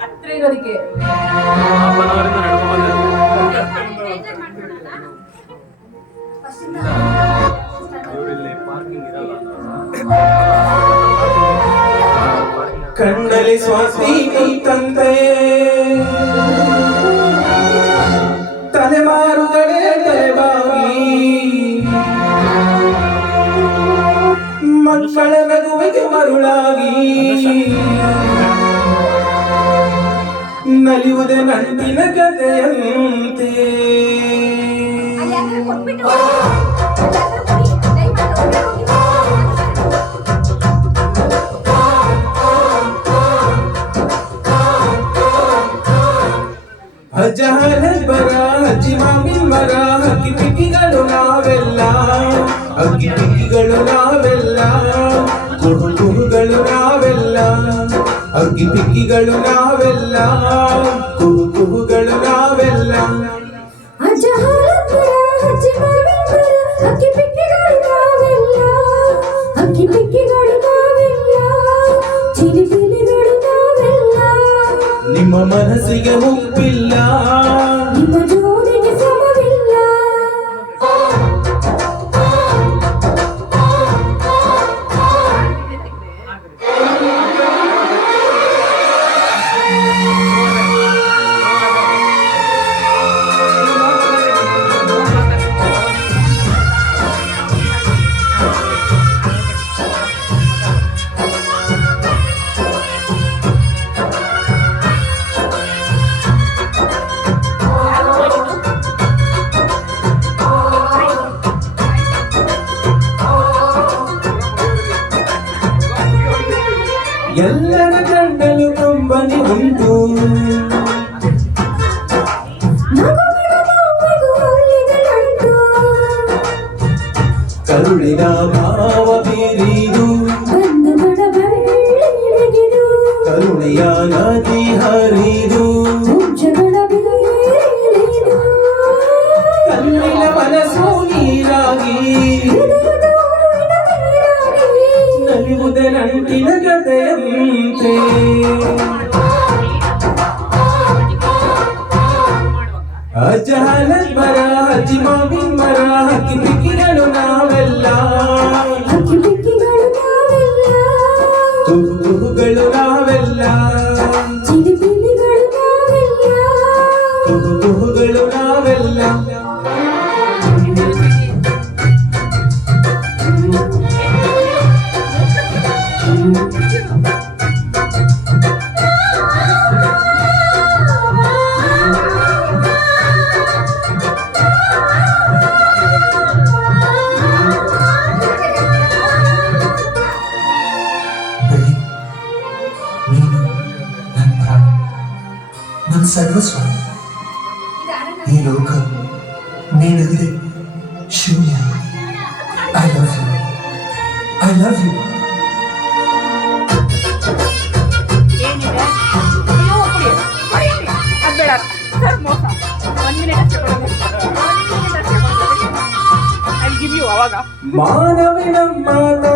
ಹತ್ರ ಇರೋದಕ್ಕೆ. ಕಣ್ಣಲ್ಲಿ ಸ್ವಾಸಿ ತಂದೆ ನಲಿಯುವುದೇ ನಂಟಿನ ಕಥೆಯಂತೆ ಅಜಹರ ಬರ ಅಜ್ಜಿ ಮಾಮಿನ್ ಮರ ಹಕ್ಕಿ ಪಿಕ್ಕಿಗಳು ನಾವೆಲ್ಲ ಅಕ್ಕಿ ಪಿಕ್ಕಿಗಳು ನಾವೆಲ್ಲ ಕುಹು ಕುಹುಗಳು ನಾವೆಲ್ಲ ಅಗ್ಗಿ ತಿಕ್ಕಿಗಳು ನಾವೆಲ್ಲ. ಕುಹುಕುಹುಗಳು ನಾವೆಲ್ಲ. ನಿಮ್ಮ ಮನಸ್ಸಿಗೆ ಮುಪ್ಪಿಲ್ಲ ನಿಮ್ಮ ఎల్లని దండలు కమ్మని ఉంటూ. కరుణిన భావ బీరీదు కరుణయానా അജാലൽ മരാ അജിമാവിൻ മരാ കിത്തിക്കിരണു നാവെല്ലാം ಮಿನಿಟ್ ಅಷ್ಟೇ ಕೊಡೋದು. ಒಂದ್ minute ಅಷ್ಟೇ ಕೊಡೋದು. I'll give you ಅವಾಗ ಮಾನವಿನ ಮಾತಾತನ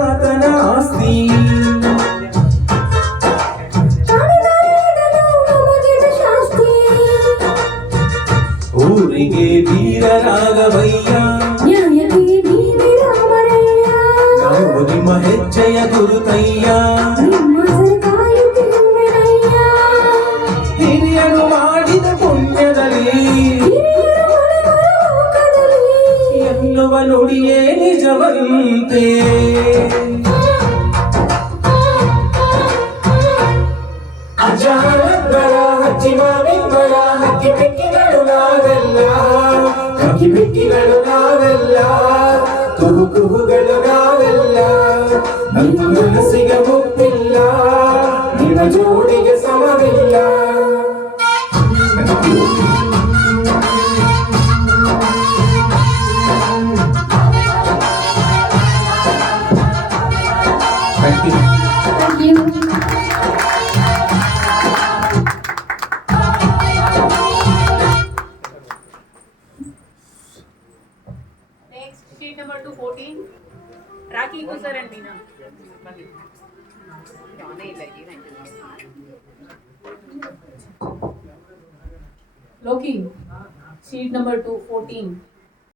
ಊರಿಗೆ ವೀರರಾಗವಯ್ಯ ನ್ಯಾಯಕ್ಕೆ ನೀವೇ ರಾಮರಯ್ಯ ನಾವು ನಿಮ್ಮ ಹೆಜ್ಜೆಯ ಗುರುತಯ್ಯ ನಿಮ್ಮ ಕಾಯುತ್ತಿರುವೆನಯ್ಯ ಹಿರಿಯರು ಮಾಡಿದ ಪುಣ್ಯದಲ್ಲಿ ಹಿರಿಯರ ಒಳಗೊಳ ಲೋಕದಲ್ಲಿ ಎನ್ನುವ ನುಡಿಯೇ ನಿಜವಂತೆ ಅಜಾನಂದರ ಹಚ್ಚಿ ಮಾವಿಂಬರ ಹಕ್ಕಿ ಪಿಕ್ಕಿಗಳು ನಾವೆಲ್ಲ ಹಕ್ಕಿ ಪಿಕ್ಕಿಗಳು ನಾವೆಲ್ಲ ಕುಹು ಕುಹುಗಳು ನಾವೆಲ್ಲ ನಮ್ಮ ಮನಸ್ಸಿಗೆ ಮುಪ್ಪಿಲ್ಲ కూసారండి Loki, sheet number 214.